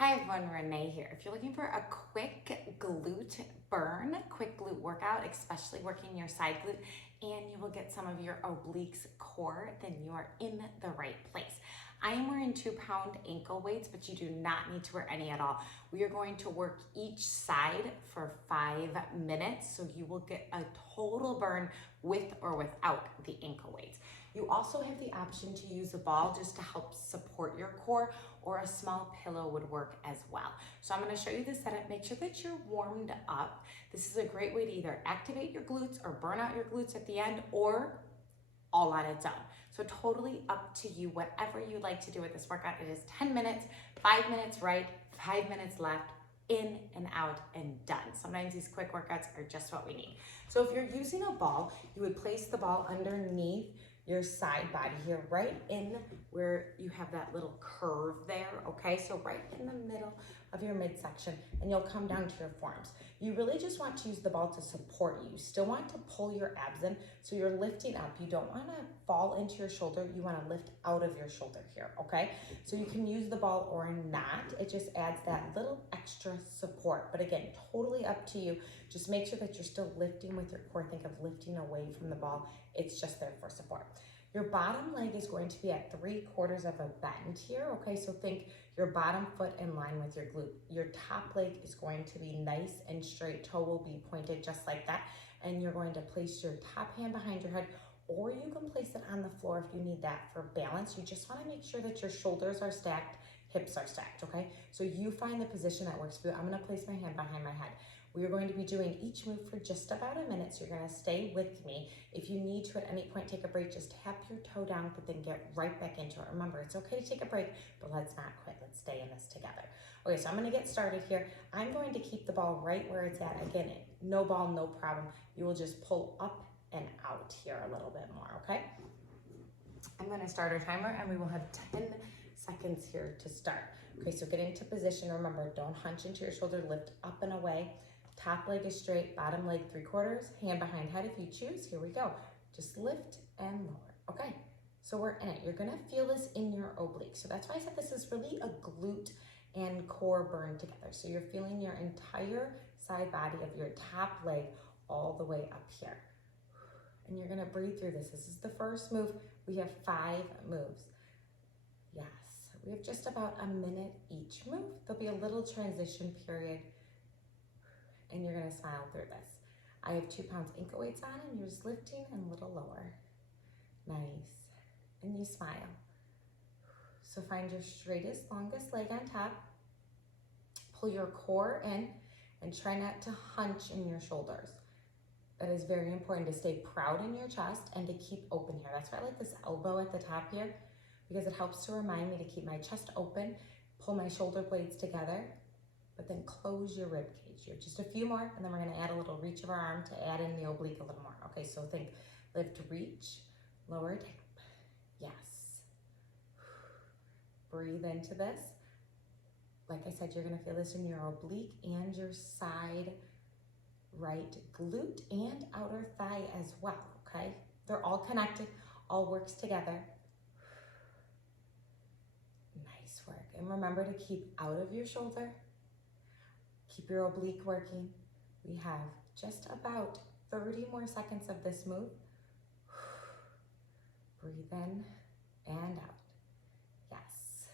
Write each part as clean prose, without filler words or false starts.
Hi everyone, Renee here. If you're looking for a quick glute burn, quick glute workout, especially working your side glute, and you will get some of your obliques core, then you are in the right place. I am wearing 2-pound ankle weights, but you do not need to wear any at all. We are going to work each side for 5 minutes, so you will get a total burn with or without the ankle weights. You also have the option to use a ball just to help support your core, or a small pillow would work as well. So I'm going to show you the setup. Make sure that you're warmed up. This is a great way to either activate your glutes or burn out your glutes at the end, or all on its own. So totally up to you, whatever you like to do with this workout. It is 10 minutes, 5 minutes right, 5 minutes left, in and out and done. Sometimes these quick workouts are just what we need. So if you're using a ball, you would place the ball underneath your side body here, right in where you have that little curve there, okay? So right in the middle of your midsection, and you'll come down to your forearms. You really just want to use the ball to support you. You still want to pull your abs in, so you're lifting up. You don't want to fall into your shoulder. You want to lift out of your shoulder here, okay? So you can use the ball or not. It just adds that little extra support. But again, totally up to you. Just make sure that you're still lifting with your core. Think of lifting away from the ball. It's just there for support. Your bottom leg is going to be at 3/4 of a bend here, okay? So think your bottom foot in line with your glute. Your top leg is going to be nice and straight. Toe will be pointed just like that. And you're going to place your top hand behind your head, or you can place it on the floor if you need that for balance. You just want to make sure that your shoulders are stacked, hips are stacked, okay? So you find the position that works for you. I'm going to place my hand behind my head. We are going to be doing each move for just about a minute, so you're going to stay with me. If you need to at any point take a break, just tap your toe down, but then get right back into it. Remember, it's okay to take a break, but let's not quit. Let's stay in this together. Okay, so I'm going to get started here. I'm going to keep the ball right where it's at. Again, no ball, no problem. You will just pull up and out here a little bit more, okay? I'm going to start our timer, and we will have 10 seconds here to start. Okay, so get into position. Remember, don't hunch into your shoulder. Lift up and away. Top leg is straight, bottom leg 3/4, hand behind head if you choose. Here we go. Just lift and lower. Okay, so we're in it. You're gonna feel this in your obliques. So that's why I said this is really a glute and core burn together. So you're feeling your entire side body of your top leg all the way up here. And you're gonna breathe through this. This is the first move. We have 5 moves. Yes, we have just about a minute each move. There'll be a little transition period, and you're gonna smile through this. I have 2 pounds ankle weights on, and you're just lifting and a little lower. Nice, and you smile. So find your straightest, longest leg on top. Pull your core in, and try not to hunch in your shoulders. That is very important, to stay proud in your chest and to keep open here. That's why I like this elbow at the top here, because it helps to remind me to keep my chest open, pull my shoulder blades together, but then close your rib cage here. Just a few more, and then we're gonna add a little reach of our arm to add in the oblique a little more. Okay, so think lift, reach, lower, tap. Yes. Breathe into this. Like I said, you're gonna feel this in your oblique and your side right glute and outer thigh as well, okay? They're all connected, all works together. Nice work. And remember to keep out of your shoulder. Keep your oblique working. We have just about 30 more seconds of this move. Breathe in and out. Yes.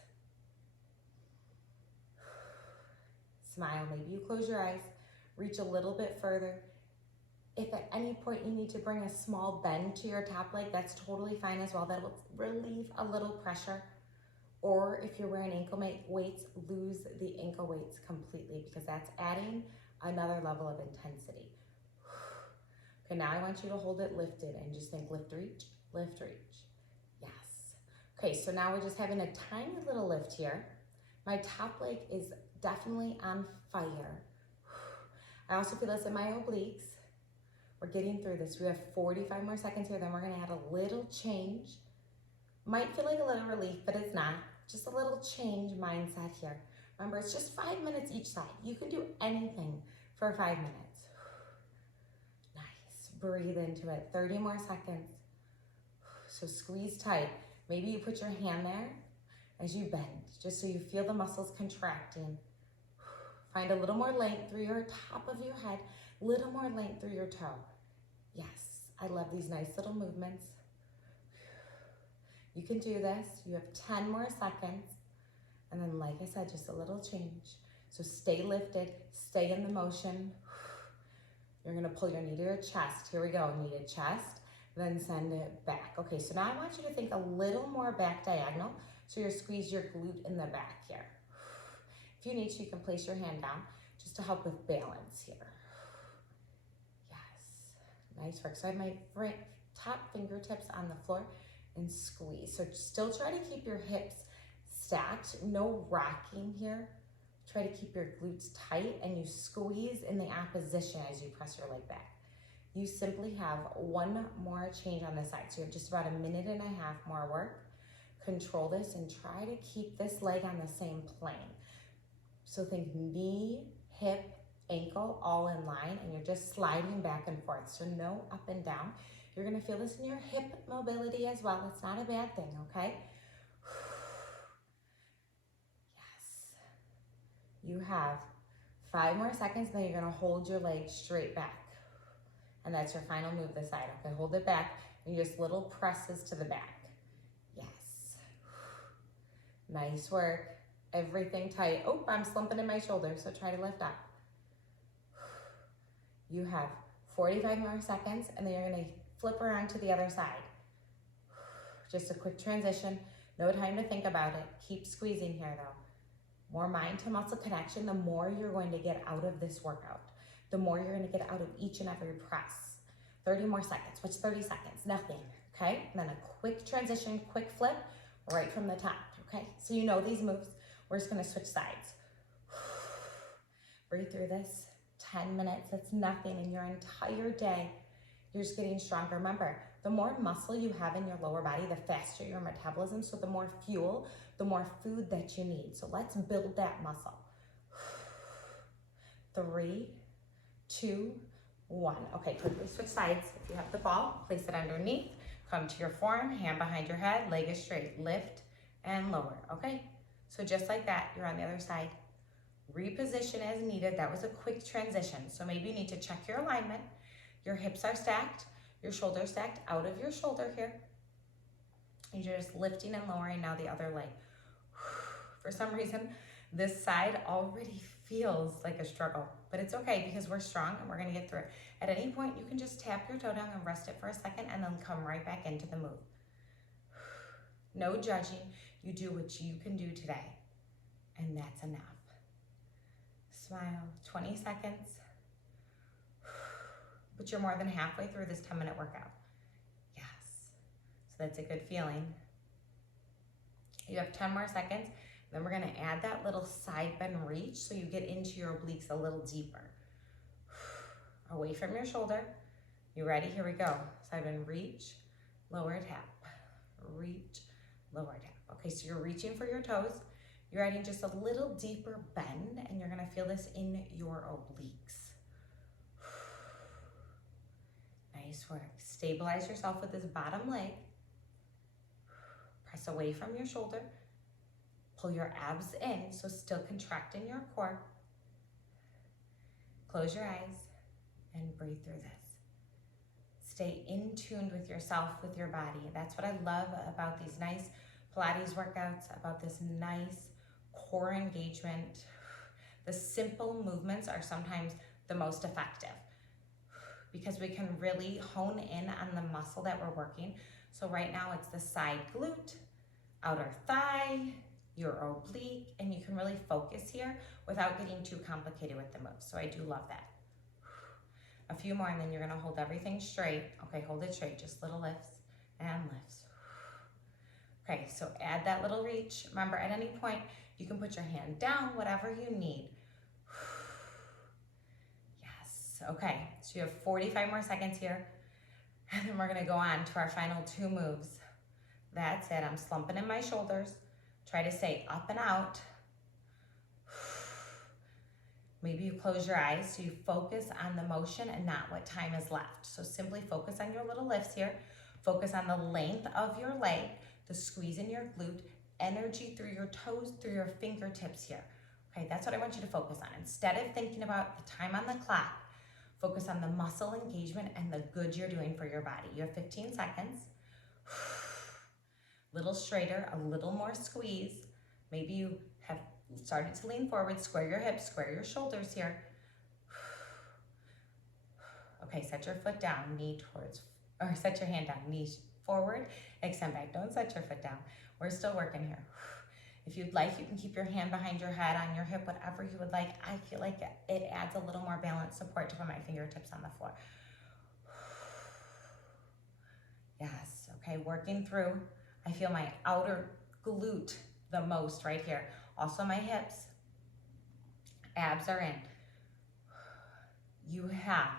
Smile. Maybe you close your eyes. Reach a little bit further. If at any point you need to bring a small bend to your top leg, that's totally fine as well. That will relieve a little pressure. Or if you're wearing ankle weights, lose the ankle weights completely, because that's adding another level of intensity. Okay, now I want you to hold it lifted and just think lift, reach, lift, reach. Yes. Okay, so now we're just having a tiny little lift here. My top leg is definitely on fire. I also feel this in my obliques. We're getting through this. We have 45 more seconds here, then we're gonna add a little change. Might feel like a little relief, but it's not. Just a little change mindset here. Remember, it's just 5 minutes each side. You can do anything for 5 minutes. Nice, breathe into it. 30 more seconds. So squeeze tight. Maybe you put your hand there. as you bend, just so you feel the muscles contracting. Find a little more length through your top of your head, little more length through your toe. Yes, I love these nice little movements. You can do this. You have 10 more seconds. And then, like I said, just a little change. So stay lifted, stay in the motion. You're gonna pull your knee to your chest. Here we go, knee to chest, then send it back. Okay, so now I want you to think a little more back diagonal. So you squeeze your glute in the back here. If you need to, you can place your hand down just to help with balance here. Yes, nice work. So I have my top fingertips on the floor and squeeze. So still try to keep your hips stacked, no rocking here. Try to keep your glutes tight and you squeeze in the opposition as you press your leg back. You simply have one more change on this side. So you have just about a minute and a half more work. Control this and try to keep this leg on the same plane. So think knee, hip, ankle, all in line, and you're just sliding back and forth. So no up and down. You're gonna feel this in your hip mobility as well. It's not a bad thing, okay? You have 5 more seconds, then you're gonna hold your leg straight back. And that's your final move this side, okay? Hold it back, and just little presses to the back. Yes. Nice work. Everything tight. Oh, I'm slumping in my shoulders, so try to lift up. You have 45 more seconds, and then you're gonna flip around to the other side. Just a quick transition. No time to think about it. Keep squeezing here, though. More mind to muscle connection, the more you're going to get out of this workout. The more you're gonna get out of each and every press. 30 more seconds. What's 30 seconds? Nothing, okay? And then a quick transition, quick flip, right from the top, okay? So you know these moves. We're just gonna switch sides. Breathe through this. 10 minutes, that's nothing in your entire day. You're just getting stronger. Remember, the more muscle you have in your lower body, the faster your metabolism, so the more fuel, the more food that you need. So let's build that muscle. 3, 2, 1. Okay, quickly switch sides. If you have the ball, place it underneath. Come to your forearm, hand behind your head, leg is straight. Lift and lower, okay? So just like that, you're on the other side. Reposition as needed. That was a quick transition. So maybe you need to check your alignment. Your hips are stacked, your shoulders stacked out of your shoulder here. And you're just lifting and lowering now the other leg. For some reason, this side already feels like a struggle, but it's okay because we're strong and we're gonna get through it. At any point, you can just tap your toe down and rest it for a second and then come right back into the move. No judging, you do what you can do today, and that's enough. Smile, 20 seconds. But you're more than halfway through this 10-minute workout. Yes, so that's a good feeling. You have 10 more seconds. Then we're gonna add that little side bend reach so you get into your obliques a little deeper. Away from your shoulder. You ready? Here we go. Side bend reach, lower tap, reach, lower tap. Okay, so you're reaching for your toes. You're adding just a little deeper bend and you're gonna feel this in your obliques. Nice work. Stabilize yourself with this bottom leg. Press away from your shoulder. Pull your abs in, so still contracting your core. Close your eyes and breathe through this. Stay in tune with yourself, with your body. That's what I love about these nice Pilates workouts, about this nice core engagement. The simple movements are sometimes the most effective because we can really hone in on the muscle that we're working. So right now it's the side glute, outer thigh, your oblique, and you can really focus here without getting too complicated with the moves. So I do love that. A few more and then you're gonna hold everything straight. Okay, hold it straight, just little lifts and lifts. Okay, so add that little reach. Remember, at any point, you can put your hand down, whatever you need. Yes, okay, so you have 45 more seconds here. And then we're gonna go on to our final 2 moves. That's it, I'm slumping in my shoulders. Try to stay up and out. Maybe you close your eyes so you focus on the motion and not what time is left. So simply focus on your little lifts here. Focus on the length of your leg, the squeeze in your glute, energy through your toes, through your fingertips here. Okay, that's what I want you to focus on. Instead of thinking about the time on the clock, focus on the muscle engagement and the good you're doing for your body. You have 15 seconds. Little straighter, a little more squeeze. Maybe you have started to lean forward, square your hips, square your shoulders here. Okay, set your foot down, knee towards, or set your hand down, knee forward, extend back. Don't set your foot down. We're still working here. If you'd like, you can keep your hand behind your head, on your hip, whatever you would like. I feel like it adds a little more balance support to put my fingertips on the floor. Yes, okay, working through. I feel my outer glute the most right here. Also my hips, abs are in. You have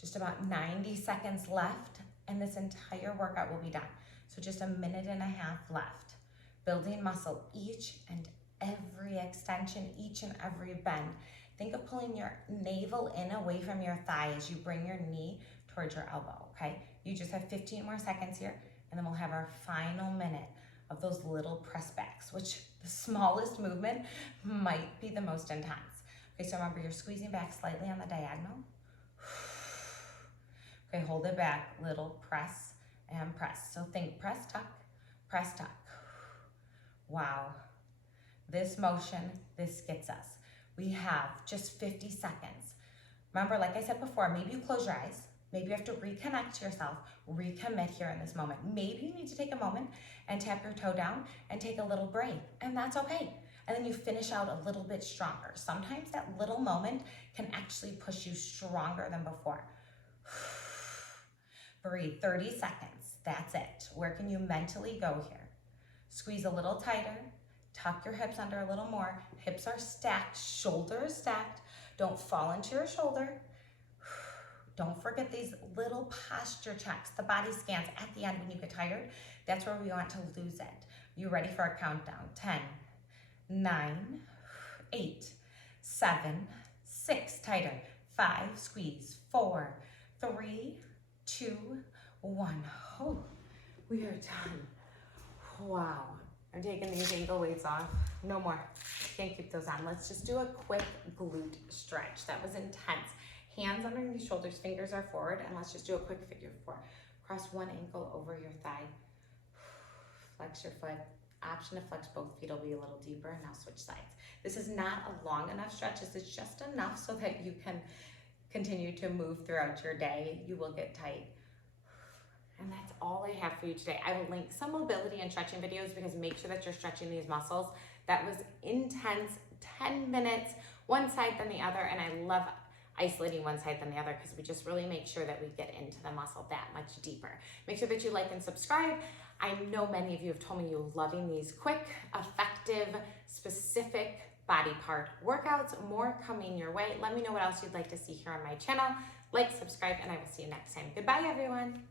just about 90 seconds left and this entire workout will be done. So just a minute and a half left. Building muscle, each and every extension, each and every bend. Think of pulling your navel in away from your thigh as you bring your knee towards your elbow, okay? You just have 15 more seconds here, and then we'll have our final minute of those little press backs, which the smallest movement might be the most intense. Okay, so remember, you're squeezing back slightly on the diagonal. Okay, hold it back, little press and press. So think press, tuck, press, tuck. Wow, this motion, this gets us. We have just 50 seconds. Remember, like I said before, maybe you close your eyes. Maybe you have to reconnect to yourself, recommit here in this moment. Maybe you need to take a moment and tap your toe down and take a little break, and that's okay. And then you finish out a little bit stronger. Sometimes that little moment can actually push you stronger than before. Breathe, 30 seconds, that's it. Where can you mentally go here? Squeeze a little tighter, tuck your hips under a little more. Hips are stacked, shoulders stacked. Don't fall into your shoulder. Don't forget these little posture checks, the body scans at the end when you get tired. That's where we want to lose it. You ready for a countdown? 10, 9, 8, 7, 6, tighter. 5, squeeze. 4, 3, 2, 1. Oh, we are done. Wow. I'm taking these ankle weights off. No more. Can't keep those on. Let's just do a quick glute stretch. That was intense. Hands underneath the shoulders, fingers are forward, and let's just do a quick figure 4. Cross one ankle over your thigh. Flex your foot. Option to flex both feet will be a little deeper, and now switch sides. This is not a long enough stretch. This is just enough so that you can continue to move throughout your day. You will get tight. And that's all I have for you today. I will link some mobility and stretching videos because make sure that you're stretching these muscles. That was intense, 10 minutes, one side then the other, and I love isolating one side than the other because we just really make sure that we get into the muscle that much deeper. Make sure that you like and subscribe. I know many of you have told me you're loving these quick, effective, specific body part workouts. More coming your way. Let me know what else you'd like to see here on my channel. Like, subscribe, and I will see you next time. Goodbye, everyone.